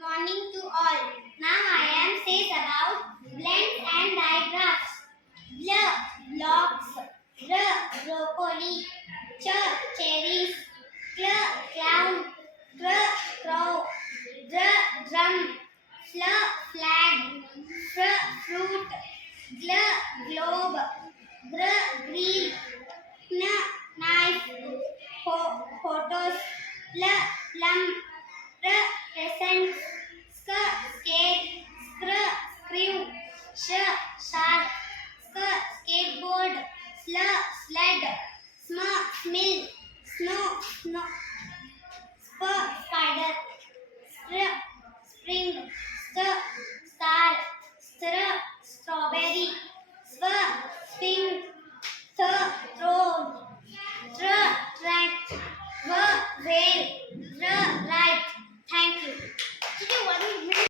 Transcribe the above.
Morning to all. Now I am says about blends and digraphs. Blocks. Broccoli. Cherries. Clown. Crow. Drum. Flag. Fruit. Globe. Green. Knife. Photos. Plum.